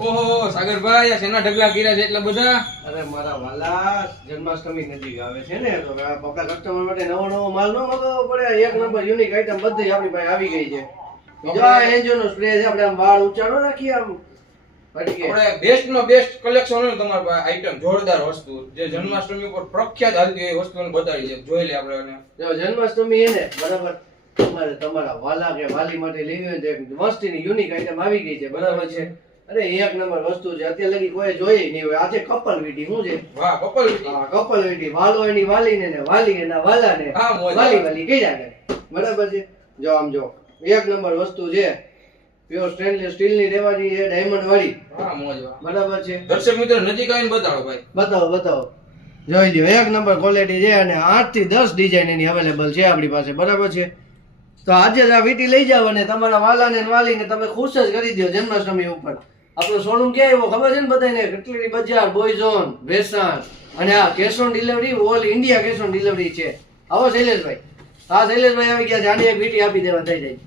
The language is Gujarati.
ઓહો સાગરભાઈ, આ શેના ઢગલા કર્યા છે એટલા બધા? અરે મારા વાલા, જન્માષ્ટમી નજીક આવે છે ને, તો આપણા કસ્ટમર માટે નવો નવો માલ ન મગાવવો પડે. એક નંબર યુનિક આઈટમ બધી આપણી પાસે આવી ગઈ છે. બીજો આ એન્જો નો સ્પ્રે છે, આપણે આમ વાળ ઉચાડો નાખીએ આમ ફટકે. આપણે બેસ્ટ નો બેસ્ટ કલેક્શન હોય ને તમારી પાસે આઈટમ, જોરદાર વસ્તુ જે જન્માષ્ટમી ઉપર પ્રખ્યાત હાલતી હોય એ વસ્તુને બતાવી છે. જોઈ લે આપણે. જો જન્માષ્ટમી છે ને, બરાબર, તમારે તમારા વાલા કે વાલી માટે લેવી હોય તો એક મસ્તીની યુનિક આઈટમ આવી ગઈ છે, બરાબર છે. અરે એક નંબર વસ્તુ છે, અત્યાર લગી કોઈ જોઈ નહીં હોય. આજે કપલ વીટી શું છે? વાહ, કપલ વીટી. હા, કપલ વીટી. વાલો એની વાલીને ને વાલી એના વાલાને હા, મોજ. વાલી વાલી કીધા કરે, બરાબર છે. જો આમ જો, એક નંબર વસ્તુ છે, પ્યોર સ્ટેનલેસ સ્ટીલ ની રેવાડી છે, ડાયમંડ વાળી. હા, મોજ. બરાબર છે. દર્શક મિત્રો નજીક આવીને બતાવો ભાઈ. બતાવો બતાવો, જોઈ લ્યો. એક નંબર ક્વોલિટી છે અને 8 થી 10 ડિઝાઇન એની અવેલેબલ છે આપણી પાસે, બરાબર છે. તો આજે જ આ વીટી લઈ જાવ અને તમારા વાલાને ને વાલીને તમે ખુશ જ કરી દો જન્માષ્ટમી ઉપર. આપણો શોરૂમ ક્યાં આવ્યો ખબર છે ને બધાને? કટલેરી બજાર, બોયઝોન, ભેસાણ, અને આ cash on delivery, all India cash on delivery છે. આવો શૈલેષભાઈ. હા શૈલેષભાઈ આવી ગયા છે, આની એક વીટી આપી દેવા થઈ જાય.